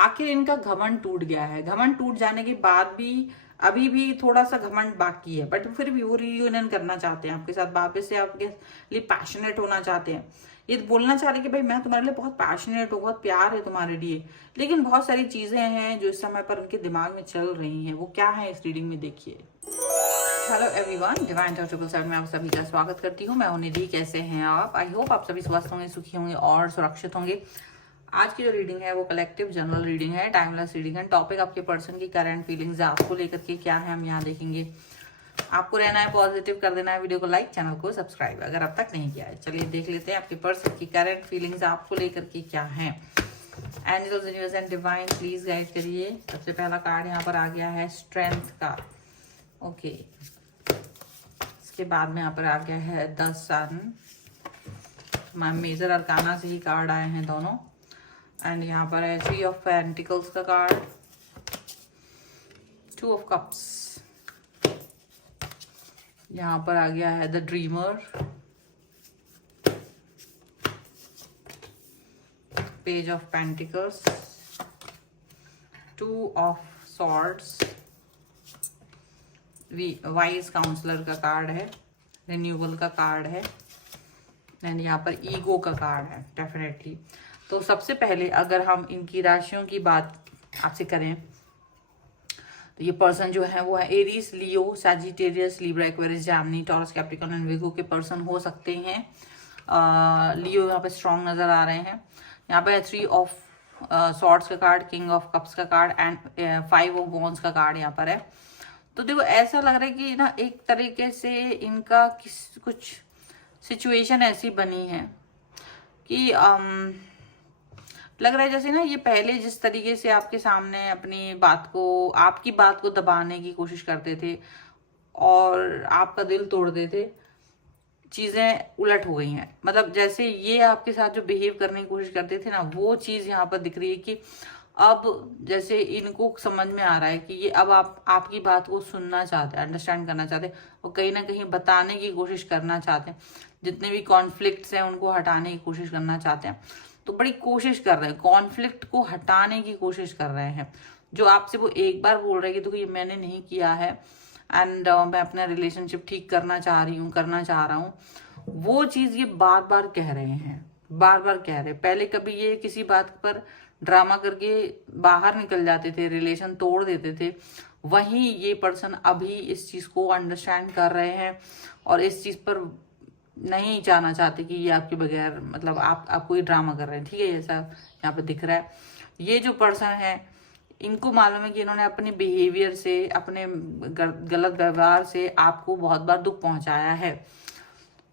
आखिर इनका घमंड टूट गया है। घमंड टूट जाने के बाद भी अभी भी थोड़ा सा घमंड बाकी है, बट फिर भी वो रियूनियन करना चाहते हैं आपके साथ, वापस से आपके लिए पैशनेट होना चाहते हैं। ये बोलना चाह रहे कि भाई मैं तुम्हारे लिए बहुत पैशनेट हूँ, बहुत प्यार है तुम्हारे लिए, लेकिन बहुत सारी चीजें हैं जो इस समय पर उनके दिमाग में चल रही हैं। वो क्या है इस रीडिंग में देखिए। हेलो एवरीवन, डिवाइन टॉक 777 में आप सभी का स्वागत करती हूँ। मैं हूं निधि। कैसे हैं आप? आई होप आप सभी स्वस्थ होंगे, सुखी होंगे और सुरक्षित होंगे। आज की जो रीडिंग है वो कलेक्टिव जनरल रीडिंग है, टाइमलेस रीडिंग है। टॉपिक आपके पर्सन की करंट फीलिंग्स आपको लेकर के क्या है हम यहाँ देखेंगे। आपको रहना है पॉजिटिव, कर देना है वीडियो को लाइक, चैनल को सब्सक्राइब अगर अब तक नहीं किया है। चलिए देख लेते हैं आपके पर्सन की करंट फीलिंग्स आपको लेकर के क्या है। Angels, universe and divine please guide करिए। सबसे पहला कार्ड यहाँ पर आ गया है स्ट्रेंथ का। ओके, इसके बाद में यहाँ पर आ गया है द सन। मेजर अरकाना से ही कार्ड आए हैं दोनों। एंड यहाँ पर है 3 ऑफ पेंटिकल्स का कार्ड, 2 ऑफ कप्स। यहाँ पर आ गया है the dreamer, page of pentacles, 2 of swords. Wise counsellor का कार्ड है, रिन्यूअल का कार्ड है, एंड यहाँ पर ईगो का कार्ड है डेफिनेटली। तो सबसे पहले अगर हम इनकी राशियों की बात आपसे करें तो ये पर्सन जो है वो है Aries, Leo, Sagittarius, Libra, Aquarius, Gemini, Taurus, Capricorn and Virgo के पर्सन हो सकते हैं। लियो यहाँ पे स्ट्रॉन्ग नजर आ रहे हैं। यहाँ पे 3 ऑफ सॉर्ड्स का कार्ड, किंग ऑफ कप्स का कार्ड एंड 5 ऑफ वॉन्ड्स का कार्ड यहाँ पर है। तो देखो ऐसा लग रहा है कि ना एक तरीके से इनका कुछ सिचुएशन ऐसी बनी है कि लग रहा है जैसे ना ये पहले जिस तरीके से आपके सामने अपनी बात को, आपकी बात को दबाने की कोशिश करते थे और आपका दिल तोड़ते थे, चीजें उलट हो गई हैं। मतलब जैसे ये आपके साथ जो बिहेव करने की कोशिश करते थे ना, वो चीज यहाँ पर दिख रही है कि अब जैसे इनको समझ में आ रहा है कि ये अब आपकी बात को सुनना चाहते हैं, अंडरस्टैंड करना चाहते हैं और कहीं ना कहीं बताने की कोशिश करना चाहते हैं। जितने भी कॉन्फ्लिक्ट्स हैं उनको हटाने की कोशिश करना चाहते हैं। तो बड़ी कोशिश कर रहे हैं, कॉन्फ्लिक्ट को हटाने की कोशिश कर रहे हैं। जो आपसे वो एक बार बोल रहे हैं कि देखो ये मैंने नहीं किया है एंड मैं अपना रिलेशनशिप ठीक करना चाह रही हूँ, करना चाह रहा हूँ, वो चीज ये बार बार कह रहे हैं, बार बार कह रहे हैं। पहले कभी ये किसी बात पर ड्रामा करके बाहर निकल जाते थे, रिलेशन तोड़ देते थे, वहीं ये पर्सन अभी इस चीज को अंडरस्टैंड कर रहे हैं और इस चीज पर नहीं जाना चाहते कि ये आपके बगैर, मतलब आप कोई ड्रामा कर रहे हैं। ठीक है, ऐसा यहाँ पे दिख रहा है। ये जो पर्सन है इनको मालूम है कि इन्होंने अपने बिहेवियर से, अपने गलत व्यवहार से आपको बहुत बार दुख पहुंचाया है,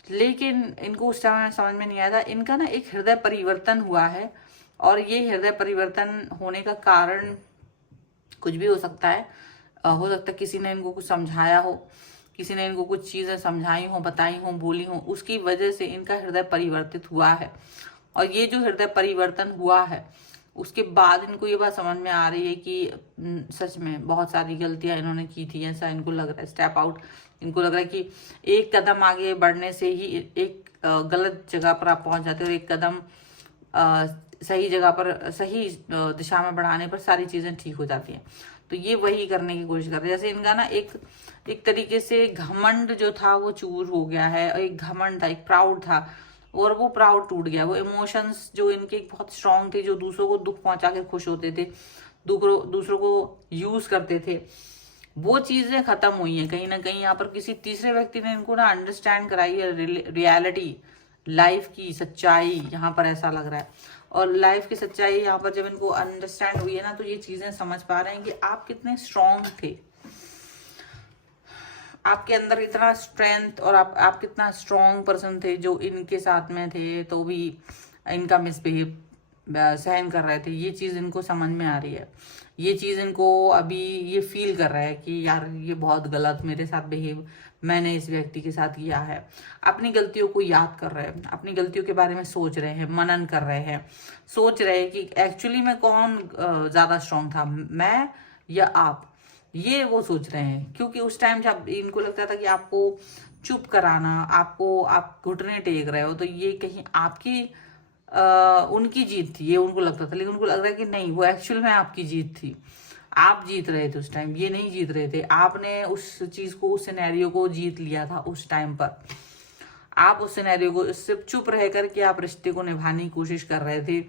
लेकिन इनको उस समय समझ में नहीं आया था। इनका ना एक हृदय परिवर्तन हुआ है और ये हृदय परिवर्तन होने का कारण कुछ भी हो सकता है। हो सकता है किसी ने इनको कुछ समझाया हो, किसी ने इनको कुछ चीजें समझाई हो, बताई हो, बोली हो, उसकी वजह से इनका हृदय परिवर्तित हुआ है। और ये जो हृदय परिवर्तन हुआ है उसके बाद इनको ये बात समझ में आ रही है कि सच में बहुत सारी गलतियां इन्होंने की थी। ऐसा इनको लग रहा है, स्टेप आउट। इनको लग रहा है कि एक कदम आगे बढ़ने से ही एक गलत जगह पर आप पहुंच जाते हो और एक कदम सही जगह पर, सही दिशा में बढ़ाने पर सारी चीजें ठीक हो जाती हैं। तो ये वही करने की कोशिश कर रहे हैं। जैसे इनका ना एक तरीके से घमंड जो था वो चूर हो गया है। एक घमंड था, एक प्राउड था और वो प्राउड टूट गया। वो इमोशंस जो इनके बहुत स्ट्रांग थे, जो दूसरों को दुख पहुंचा के खुश होते थे, दूसरों को यूज करते थे, वो चीजें खत्म हुई हैं। कहीं ना कहीं यहाँ पर किसी तीसरे व्यक्ति ने इनको ना अंडरस्टैंड कराई है रियलिटी, लाइफ की सच्चाई। यहाँ पर ऐसा लग रहा है और लाइफ की सच्चाई यहाँ पर जब इनको अंडरस्टैंड हुई है ना, तो ये चीजें समझ पा रहे हैं कि आप कितने स्ट्रांग थे, आपके अंदर इतना स्ट्रेंथ और आप कितना स्ट्रांग पर्सन थे जो इनके साथ में थे तो भी इनका मिसबिहेव सहन कर रहे थे। ये चीज इनको समझ में आ रही है। ये चीज इनको अभी ये फील कर रहा है कि यार ये बहुत गलत मेरे साथ बिहेव मैंने इस व्यक्ति के साथ किया है। अपनी गलतियों को याद कर रहे हैं, अपनी गलतियों के बारे में सोच रहे हैं, मनन कर रहे हैं, सोच रहे हैं कि एक्चुअली में कौन ज्यादा स्ट्रांग था, मैं या आप। ये वो सोच रहे हैं क्योंकि उस टाइम जब इनको लगता था कि आपको चुप कराना, आप घुटने टेक रहे हो, तो ये कहीं आपकी उनकी जीत थी, ये उनको लगता था, लेकिन उनको लग रहा है कि नहीं, वो एक्चुअल में आपकी जीत थी। आप जीत रहे थे उस टाइम, ये नहीं जीत रहे थे। आपने उस चीज को, उस सिनेरियो को जीत लिया था उस टाइम पर। आप उस सिनेरियो को सिर्फ चुप रह करके आप रिश्ते को निभाने की कोशिश कर रहे थे।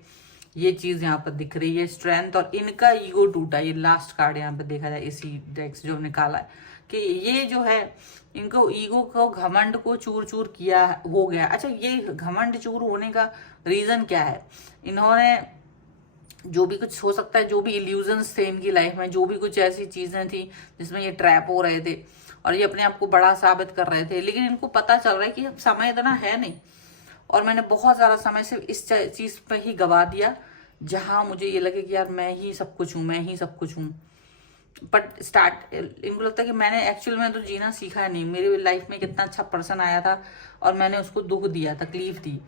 ये चीज यहाँ पर दिख रही है, स्ट्रेंथ। और इनका ईगो टूटा, ये लास्ट कार्ड यहाँ पर देखा जाए इसी डेक्स जो निकाला है, कि ये जो है इनको ईगो को, घमंड को चूर चूर किया हो गया। अच्छा, ये घमंड चूर होने का रीजन क्या है? इन्होंने जो भी कुछ हो सकता है, जो भी इल्यूजन्स थे इनकी लाइफ में, जो भी कुछ ऐसी चीजें थी जिसमें ये ट्रैप हो रहे थे और ये अपने आप को बड़ा साबित कर रहे थे, लेकिन इनको पता चल रहा है कि अब समय इतना है नहीं और मैंने बहुत सारा समय सिर्फ इस चीज पे ही गवा दिया जहां मुझे ये लगे कि यार मैं ही सब कुछ हूं, मैं ही सब कुछ हूं। बट इनको लगता है कि मैंने एक्चुअल में तो जीना सीखा है नहीं। मेरी लाइफ में कितना अच्छा पर्सन आया था और मैंने उसको दुख दिया, तकलीफ दी,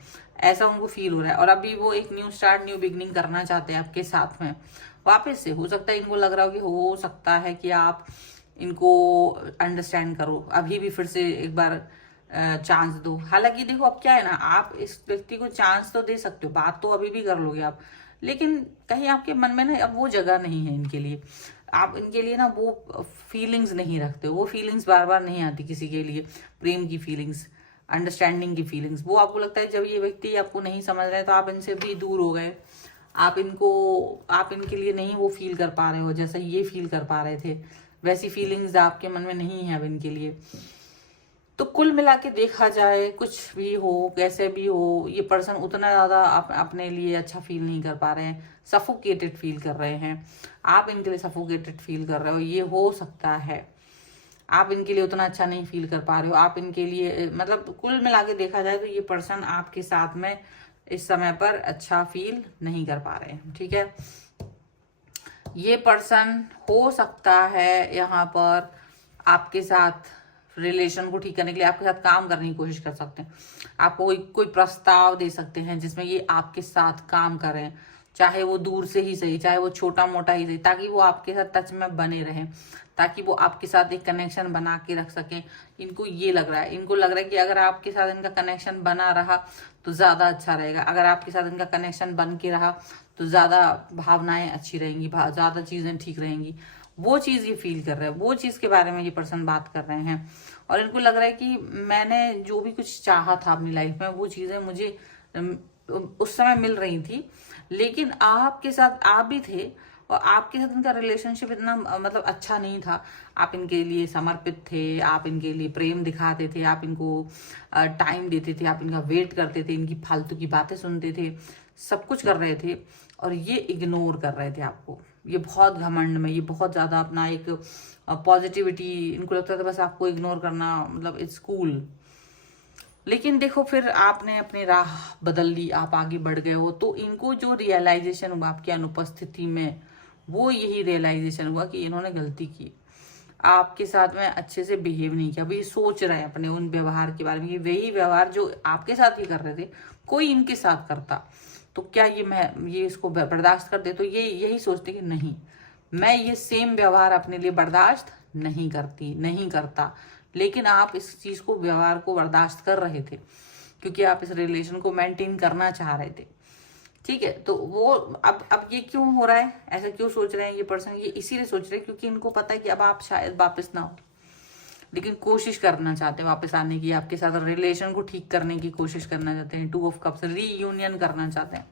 ऐसा उनको फील हो रहा है। और अभी वो एक न्यू स्टार्ट, न्यू बिगनिंग करना चाहते हैं आपके साथ में वापस से। हो सकता है इनको लग रहा हो कि हो सकता है कि आप इनको अंडरस्टैंड करो, अभी भी फिर से एक बार चांस दो। हालांकि देखो अब क्या है ना, आप इस व्यक्ति को चांस तो दे सकते हो, बात तो अभी भी कर लोगे आप, लेकिन कहीं आपके मन में ना अब वो जगह नहीं है इनके लिए। आप इनके लिए ना वो फीलिंग्स नहीं रखते हो, वो फीलिंग्स बार बार नहीं आती किसी के लिए, प्रेम की फीलिंग्स, अंडरस्टैंडिंग की फीलिंग्स। वो आपको लगता है जब ये व्यक्ति आपको नहीं समझ रहे तो आप इनसे भी दूर हो गए, आप इनके लिए नहीं वो फील कर पा रहे हो जैसा ये फील कर पा रहे थे, वैसी फीलिंग्स आपके मन में नहीं है अब इनके लिए। तो कुल मिला के देखा जाए, कुछ भी हो, कैसे भी हो, ये पर्सन उतना ज्यादा अपने लिए अच्छा फील नहीं कर पा रहे हैं, सफोकेटेड फील कर रहे हैं। आप इनके लिए सफोकेटेड फील कर रहे हो, ये हो सकता है। आप इनके लिए उतना अच्छा नहीं फील कर पा रहे हो, आप इनके लिए, मतलब कुल मिला के देखा जाए तो ये पर्सन आपके साथ में इस समय पर अच्छा फील नहीं कर पा रहे हैं। ठीक है, ये पर्सन हो सकता है यहाँ पर आपके साथ रिलेशन को ठीक करने के लिए आपके साथ काम करने की कोशिश कर सकते हैं। आपको कोई प्रस्ताव दे सकते हैं जिसमें ये आपके साथ काम करें, चाहे वो दूर से ही सही, चाहे वो छोटा मोटा ही सही, ताकि वो आपके साथ टच में बने रहें, ताकि वो आपके साथ एक कनेक्शन बना के रख सकें। इनको ये लग रहा है, इनको लग रहा है कि अगर आपके साथ इनका कनेक्शन बना रहा तो ज्यादा अच्छा रहेगा। अगर आपके साथ इनका कनेक्शन बन के रहा तो ज्यादा भावनाएं अच्छी रहेंगी, ज्यादा चीजें ठीक रहेंगी। वो चीज ये फील कर रहे हैं, वो चीज के बारे में ये पर्सन बात कर रहे हैं। और इनको लग रहा है कि मैंने जो भी कुछ चाहा था अपनी लाइफ में, वो चीजें मुझे उस समय मिल रही थी, लेकिन आपके साथ आप भी थे और आपके साथ इनका रिलेशनशिप इतना मतलब अच्छा नहीं था। आप इनके लिए समर्पित थे, आप इनके लिए प्रेम दिखाते थे, आप इनको टाइम देते थे, आप इनका वेट करते थे, इनकी फालतू की बातें सुनते थे, सब कुछ कर रहे थे और ये इग्नोर कर रहे थे आपको। ये बहुत घमंड में, ये बहुत ज्यादा अपना एक पॉजिटिविटी, इनको लगता था बस आपको इग्नोर करना मतलब इट्स कूल। लेकिन देखो फिर आपने अपनी राह बदल ली, आप आगे बढ़ गए हो, तो इनको जो रियलाइजेशन हुआ आपकी अनुपस्थिति में, वो यही रियलाइजेशन हुआ कि इन्होंने गलती की, आपके साथ में अच्छे से बिहेव नहीं किया। अभी सोच रहे हैं अपने उन व्यवहार के बारे में, वही व्यवहार जो आपके साथ ही कर रहे थे कोई इनके साथ करता तो क्या ये इसको बर्दाश्त कर दे? तो ये यही सोचते कि नहीं, मैं ये सेम व्यवहार अपने लिए बर्दाश्त नहीं करती, नहीं करता। लेकिन आप इस चीज को, व्यवहार को बर्दाश्त कर रहे थे क्योंकि आप इस रिलेशन को मेंटेन करना चाह रहे थे। ठीक है, तो वो अब ये क्यों हो रहा है, ऐसा क्यों सोच रहे हैं ये पर्सन? ये इसीलिए सोच रहे हैं क्योंकि इनको पता है कि अब आप शायद वापस ना हो, लेकिन कोशिश करना चाहते हैं वापस आने की, आपके साथ रिलेशन को ठीक करने की कोशिश करना चाहते हैं, 2 ऑफ कप्स रीयूनियन करना चाहते हैं।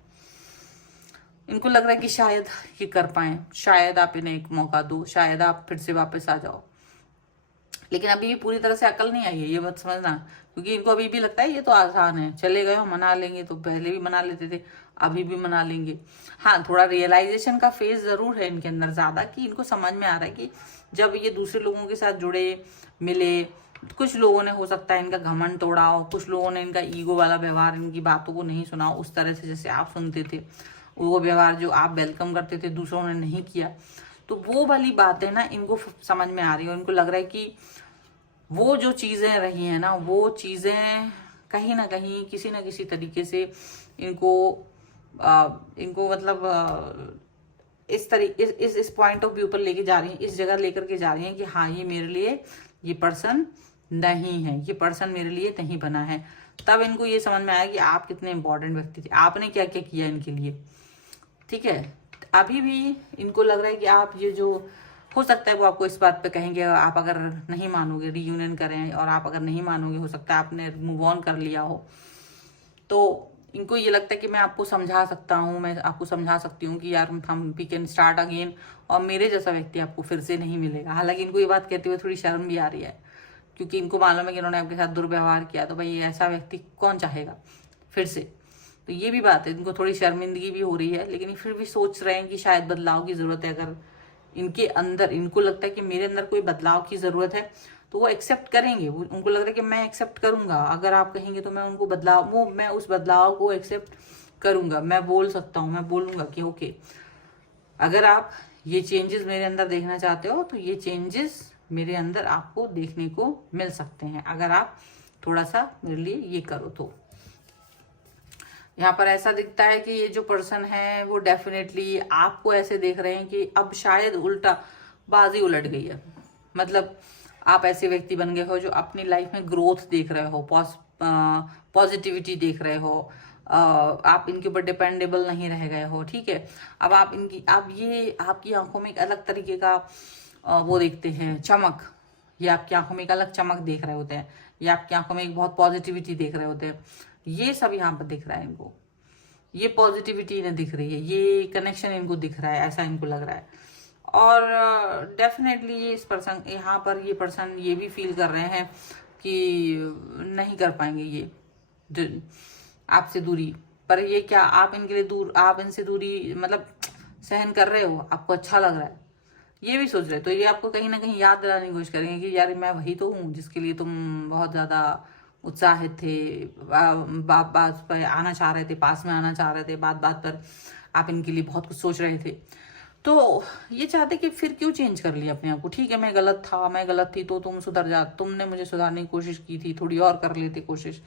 इनको लग रहा है कि शायद ये कर पाए, शायद आप इन्हें एक मौका दो, शायद आप फिर से वापस आ जाओ। लेकिन अभी भी पूरी तरह से अकल नहीं आई है, ये बात समझना, क्योंकि इनको अभी भी लगता है ये तो आसान है, चले गए हो, मना लेंगे, तो पहले भी मना लेते थे, अभी भी मना लेंगे। हाँ, थोड़ा रियलाइजेशन का फेज जरूर है इनके अंदर ज्यादा, कि इनको समझ में आ रहा है कि जब ये दूसरे लोगों के साथ जुड़े मिले, कुछ लोगों ने हो सकता है इनका घमंड तोड़ा हो, कुछ लोगों ने इनका ईगो वाला व्यवहार, इनकी बातों को नहीं सुना उस तरह से जैसे आप सुनते थे, वो व्यवहार जो आप वेलकम करते थे दूसरों ने नहीं किया। तो वो वाली बातें ना इनको समझ में आ रही है, इनको लग रहा है कि वो जो चीजें रही हैं ना, वो चीजें कहीं ना कहीं किसी ना किसी तरीके से इनको मतलब इस तरीके इस पॉइंट ऑफ व्यू पर लेके जा रही हैं, इस जगह लेकर के जा रही हैं कि हाँ, ये मेरे लिए ये पर्सन नहीं है, ये पर्सन मेरे लिए नहीं बना है। तब इनको ये समझ में आया कि आप कितने इंपॉर्टेंट व्यक्ति थे, आपने क्या क्या किया इनके लिए। ठीक है, अभी भी इनको लग रहा है कि आप ये जो, हो सकता है वो आपको इस बात पे कहेंगे, आप अगर नहीं मानोगे रीयूनियन करें, और आप अगर नहीं मानोगे हो सकता है आपने मूव ऑन कर लिया हो, तो इनको ये लगता है कि मैं आपको समझा सकता हूँ, मैं आपको समझा सकती हूँ कि यार हम वी कैन स्टार्ट अगेन, और मेरे जैसा व्यक्ति आपको फिर से नहीं मिलेगा। हालांकि इनको ये बात कहते हुए थोड़ी शर्म भी आ रही है, क्योंकि इनको मालूम है कि इन्होंने आपके साथ दुर्व्यवहार किया, तो भाई ऐसा व्यक्ति कौन चाहेगा फिर से। तो ये भी बात है, इनको थोड़ी शर्मिंदगी भी हो रही है, लेकिन फिर भी सोच रहे हैं कि शायद बदलाव की जरूरत है। अगर इनके अंदर, इनको लगता है कि मेरे अंदर कोई बदलाव की जरूरत है, तो वो एक्सेप्ट करेंगे। वो उनको लग रहा है कि मैं एक्सेप्ट करूंगा, अगर आप कहेंगे तो मैं उनको बदलाव, वो मैं उस बदलाव को एक्सेप्ट करूंगा। मैं बोल सकता हूँ, मैं बोलूंगा कि ओके, अगर आप ये चेंजेस मेरे अंदर देखना चाहते हो तो ये चेंजेस मेरे अंदर आपको देखने को मिल सकते हैं, अगर आप थोड़ा सा मेरे लिए ये करो तो। यहाँ पर ऐसा दिखता है कि ये जो पर्सन है वो डेफिनेटली आपको ऐसे देख रहे हैं कि अब शायद उल्टा बाजी उलट गई है। मतलब आप ऐसे व्यक्ति बन गए हो जो अपनी लाइफ में ग्रोथ देख रहे हो, पॉजिटिविटी देख रहे हो, आप इनके ऊपर डिपेंडेबल नहीं रह गए हो। ठीक है, अब आप इनकी, आप ये आपकी आंखों में एक अलग तरीके का वो देखते हैं, चमक। ये आपकी आंखों में एक अलग चमक देख रहे होते हैं, ये आपकी आंखों में एक बहुत पॉजिटिविटी देख रहे होते हैं। ये सब यहाँ पर दिख रहा है इनको, ये पॉजिटिविटी इन्हें दिख रही है, ये कनेक्शन इनको दिख रहा है, ऐसा इनको लग रहा है। और डेफिनेटली ये इस पर्सन, यहाँ पर ये पर्सन ये भी फील कर रहे हैं कि नहीं कर पाएंगे ये आपसे दूरी। पर ये क्या आप इनके लिए दूर, आप इनसे दूरी मतलब सहन कर रहे हो, आपको अच्छा लग रहा है, ये भी सोच रहे। तो ये आपको कहीं ना कहीं याद दिलाने की कोशिश करेंगे कि यार मैं वही तो हूँ जिसके लिए तुम बहुत ज्यादा उत्साहित थे, बात बात पर आना चाह रहे थे, पास में आना चाह रहे थे, बात बात पर आप इनके लिए बहुत कुछ सोच रहे थे। तो ये चाहते कि फिर क्यों चेंज कर लिया अपने आप को। ठीक है, मैं गलत था, मैं गलत थी, तो तुम सुधर जा, तुमने मुझे सुधारने की कोशिश की थी, थोड़ी और कर लेते कोशिश,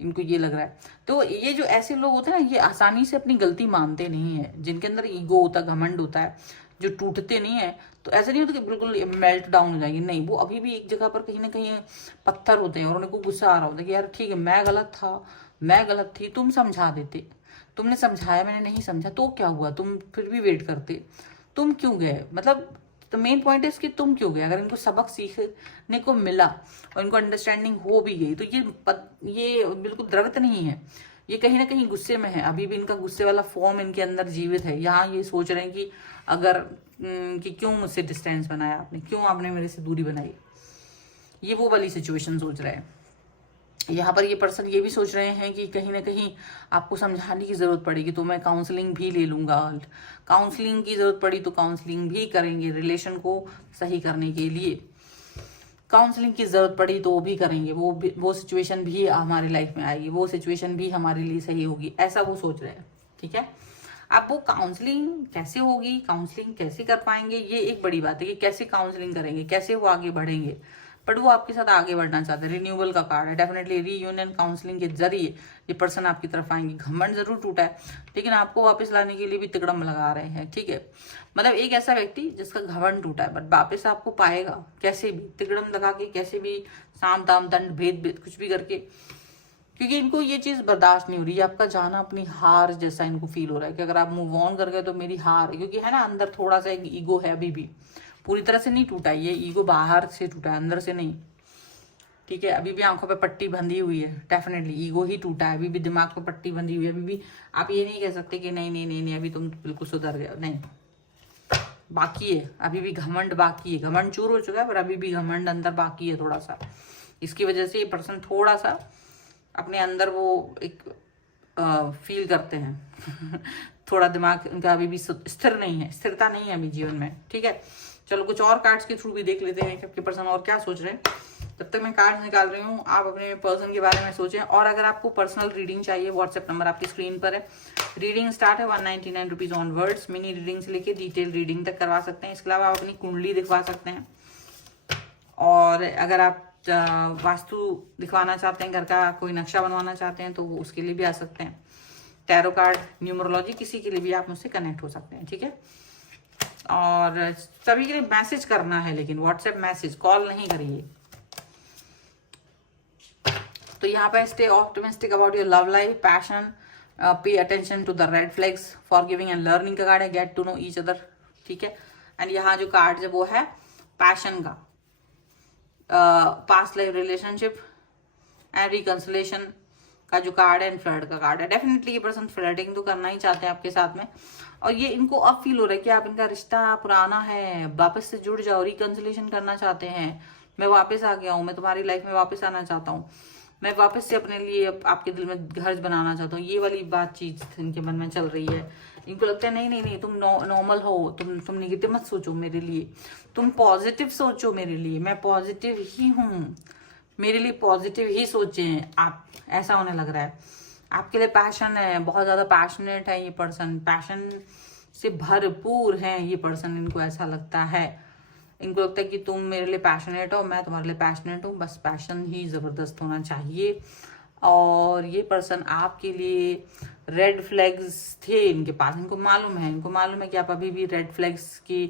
इनको ये लग रहा है। तो ये जो ऐसे लोग होते हैं ना, ये आसानी से अपनी गलती मानते नहीं है, जिनके अंदर ईगो होता है, घमंड होता है, जो टूटते नहीं है। तो ऐसा नहीं होता कि बिल्कुल मेल्ट डाउन हो जाएंगे, नहीं, वो अभी भी एक जगह पर कहीं ना कहीं पत्थर होते हैं, और उनको गुस्सा आ रहा होता है कि यार ठीक है, मैं गलत था, मैं गलत थी, तुम समझा देते, तुमने समझाया, मैंने नहीं समझा, तो क्या हुआ, तुम फिर भी वेट करते, तुम क्यों गए। मतलब तो मेन पॉइंट है कि तुम क्यों गए। अगर इनको सबक सीखने को मिला और इनको अंडरस्टैंडिंग हो भी गई, तो ये बिल्कुल द्रवित नहीं है, ये कहीं ना कहीं गुस्से में है, अभी भी इनका गुस्से वाला फॉर्म इनके अंदर जीवित है। यहाँ ये सोच रहे हैं कि अगर कि क्यों मुझसे डिस्टेंस बनाया आपने, क्यों आपने मेरे से दूरी बनाई, ये वो वाली सिचुएशन सोच रहे हैं। यहाँ पर ये पर्सन ये भी सोच रहे हैं कि कहीं ना कहीं आपको समझाने की जरूरत पड़ेगी, तो मैं काउंसलिंग भी ले लूंगा, काउंसलिंग की जरूरत पड़ी तो काउंसलिंग भी करेंगे, रिलेशन को सही करने के लिए काउंसलिंग की जरूरत पड़ी तो वो भी करेंगे, वो सिचुएशन भी हमारी लाइफ में आएगी, वो सिचुएशन भी हमारे लिए सही होगी, ऐसा वो सोच रहे हैं। ठीक है, अब वो काउंसलिंग कैसे होगी, काउंसलिंग कैसे कर पाएंगे, ये एक बड़ी बात है कि कैसे काउंसलिंग करेंगे, कैसे वो आगे बढ़ेंगे। बट वो आपके साथ आगे बढ़ना चाहते हैं, रिन्यूअल का कार्ड है, डेफिनेटली रीयूनियन काउंसलिंग के जरिए ये पर्सन आपकी तरफ आएंगे। घमंड जरूर टूटा है, लेकिन आपको वापस लाने के लिए भी तिकड़म लगा रहे हैं। ठीक है, मतलब एक ऐसा व्यक्ति जिसका घमंड टूटा है, बट वापस आपको पाएगा कैसे भी, तिकड़म लगा के, कैसे भी, साम दाम दंड भेद भेद कुछ भी करके, क्योंकि इनको ये चीज बर्दाश्त नहीं हो रही है, आपका जाना अपनी हार जैसा इनको फील हो रहा है कि अगर आप मूव ऑन कर गए तो मेरी हार है। क्योंकि है ना, अंदर थोड़ा सा एक ईगो है, अभी भी पूरी तरह से नहीं टूटा, ये ईगो बाहर से टूटा है, अंदर से नहीं। ठीक है, अभी भी आंखों पे पट्टी बंधी हुई है, डेफिनेटली ईगो ही टूटा है, अभी भी दिमाग पे पट्टी बंधी हुई है। अभी भी आप ये नहीं कह सकते कि नहीं नहीं नहीं नहीं अभी तुम बिल्कुल सुधर गए, नहीं, बाकी है, अभी भी घमंड बाकी है। घमंड चूर हो चुका है, पर अभी भी घमंड अंदर बाकी है थोड़ा सा। इसकी वजह से ये पर्सन थोड़ा सा अपने अंदर वो एक फील करते हैं थोड़ा दिमाग उनका अभी भी स्थिर नहीं है, स्थिरता नहीं है अभी जीवन में। ठीक है, चलो कुछ और कार्ड्स के थ्रू भी देख लेते हैं कि आपके पर्सन और क्या सोच रहे हैं। तब तक मैं कार्ड निकाल रही हूँ, आप अपने पर्सन के बारे में सोचें। और अगर आपको पर्सनल रीडिंग चाहिए, व्हाट्सएप नंबर आपकी स्क्रीन पर है। रीडिंग स्टार्ट है 199 rupees on words. Mini reading से लेके डिटेल रीडिंग तक करवा सकते हैं। इसके अलावा आप अपनी कुंडली दिखवा सकते हैं, और अगर आप वास्तु दिखवाना चाहते हैं, घर का कोई नक्शा बनवाना चाहते हैं, तो उसके लिए भी आ सकते हैं। टैरो कार्ड, न्यूमरोलॉजी, किसी के लिए भी आप मुझसे कनेक्ट हो सकते हैं। ठीक है, और सभी के लिए मैसेज करना है, लेकिन व्हाट्सएप मैसेज, कॉल नहीं करिए। तो यहाँ पे stay optimistic about your love life, passion, पे attention to the red flags, forgiving and learning का कार्ड है, get to know each other, ठीक है। एंड यहाँ जो कार्ड है वो है पैशन का, past life relationship and reconciliation का जो कार्ड है, एंड फ्लर्ट का कार्ड है। डेफिनेटली ये पर्सन फ्लर्टिंग तो करना ही चाहते हैं आपके साथ में, और ये इनको अब फील हो रहा है कि आप इनका रिश्ता पुराना है, वापस से जुड़ जाओ, रिकंसिलेशन करना चाहते हैं। मैं वापस आ गया हूँ, मैं तुम्हारी लाइफ में वापस आना चाहता हूँ, मैं वापस से अपने लिए आपके दिल में घर बनाना चाहता हूँ। ये वाली बातचीत इनके मन में चल रही है। इनको लगता है नहीं नहीं नहीं, तुम नॉर्मल हो, तुम नेगेटिव मत सोचो मेरे लिए, तुम पॉजिटिव सोचो मेरे लिए, मैं पॉजिटिव ही हूँ, मेरे लिए पॉजिटिव ही सोचें आप, ऐसा होने लग रहा है। आपके लिए पैशन है, बहुत ज़्यादा पैशनेट है ये पर्सन, पैशन से भरपूर है ये पर्सन, इनको ऐसा लगता है। इनको लगता है कि तुम मेरे लिए पैशनेट हो, मैं तुम्हारे लिए पैशनेट हूँ, बस पैशन ही ज़बरदस्त होना चाहिए। और ये पर्सन आपके लिए रेड फ्लैग्स थे इनके पास, इनको मालूम है कि आप अभी भी रेड फ्लैग्स की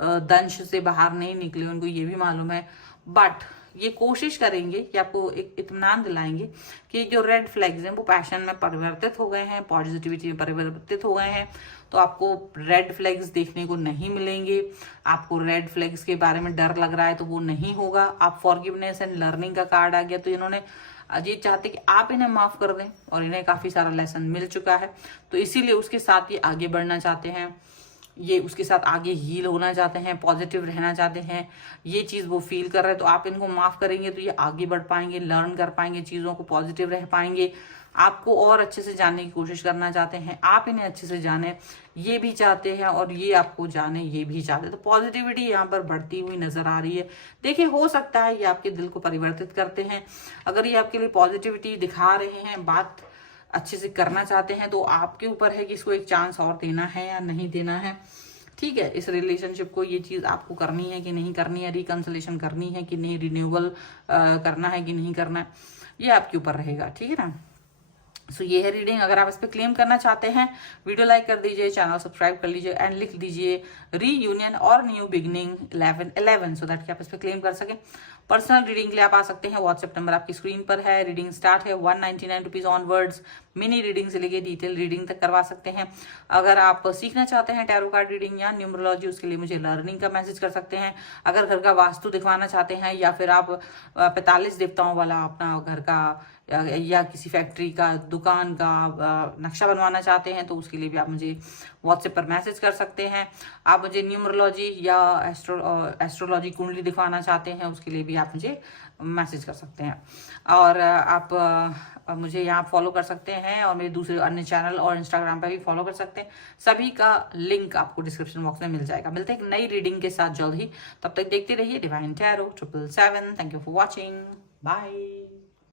दंश से बाहर नहीं निकले, उनको ये भी मालूम है। बट ये कोशिश करेंगे कि आपको एक इत्मीनान दिलाएंगे कि जो रेड फ्लैग्स हैं वो पैशन में परिवर्तित हो गए हैं, पॉजिटिविटी में परिवर्तित हो गए हैं। तो आपको रेड फ्लैग्स देखने को नहीं मिलेंगे। आपको रेड फ्लैग्स के बारे में डर लग रहा है तो वो नहीं होगा। आप फॉरगिवनेस एंड लर्निंग का कार्ड आ गया, तो इन्होंने ये चाहते कि आप इन्हें माफ कर दें, और इन्हें काफी सारा लेसन मिल चुका है, तो इसीलिए उसके साथ ये आगे बढ़ना चाहते हैं, ये उसके साथ आगे हील होना चाहते हैं, पॉजिटिव रहना चाहते हैं। ये चीज़ वो फील कर रहे हैं, तो आप इनको माफ़ करेंगे तो ये आगे बढ़ पाएंगे, लर्न कर पाएंगे चीज़ों को, पॉजिटिव रह पाएंगे। आपको और अच्छे से जानने की कोशिश करना चाहते हैं, आप इन्हें अच्छे से जाने ये भी चाहते हैं, और ये आपको जाने ये भी चाहते हैं। तो पॉजिटिविटी यहाँ पर बढ़ती हुई नजर आ रही है। देखिए, हो सकता है ये आपके दिल को परिवर्तित करते हैं। अगर ये आपके लिए पॉजिटिविटी दिखा रहे हैं, बात अच्छे से करना चाहते हैं, तो आपके ऊपर है कि इसको एक चांस और देना है या नहीं देना है। ठीक है, इस रिलेशनशिप को ये चीज़ आपको करनी है कि नहीं करनी है, रिकंसिलेशन करनी है कि नहीं, रिन्यूअल करना है कि नहीं करना है, ये आपके ऊपर रहेगा। ठीक है ना। सो ये है रीडिंग। अगर आप इस पर क्लेम करना चाहते हैं, वीडियो लाइक कर दीजिए, चैनल सब्सक्राइब कर लीजिए, एंड लिख दीजिए रीयूनियन और न्यू बिगनिंग 1111, सो दैट कि आप इस पर क्लेम कर सकें। पर्सनल रीडिंग के लिए आप आ सकते हैं, व्हाट्सएप नंबर आपकी स्क्रीन पर है। रीडिंग स्टार्ट है 199 रुपीज ऑनवर्ड्स, मिनी रीडिंग से लेके डिटेल रीडिंग तक करवा सकते हैं। अगर आप सीखना चाहते हैं टैरो कार्ड रीडिंग या न्यूमरोलॉजी, उसके लिए मुझे लर्निंग का मैसेज कर सकते हैं। अगर घर का वास्तु दिखवाना चाहते हैं, या फिर आप 45 देवताओं वाला अपना घर का या किसी फैक्ट्री का, दुकान का नक्शा बनवाना चाहते हैं, तो उसके लिए भी आप मुझे व्हाट्सएप पर मैसेज कर सकते हैं। आप मुझे न्यूमरोलॉजी या एस्ट्रोलॉजी कुंडली दिखवाना चाहते हैं, उसके लिए भी आप मुझे मैसेज कर सकते हैं। और आप मुझे यहाँ फॉलो कर सकते हैं, और मेरे दूसरे अन्य चैनल और इंस्टाग्राम पर भी फॉलो कर सकते हैं। सभी का लिंक आपको डिस्क्रिप्शन बॉक्स में मिल जाएगा। मिलते हैं एक नई रीडिंग के साथ जल्द ही, तब तक देखते रहिए divine tarot 777। Thank you for watching, bye.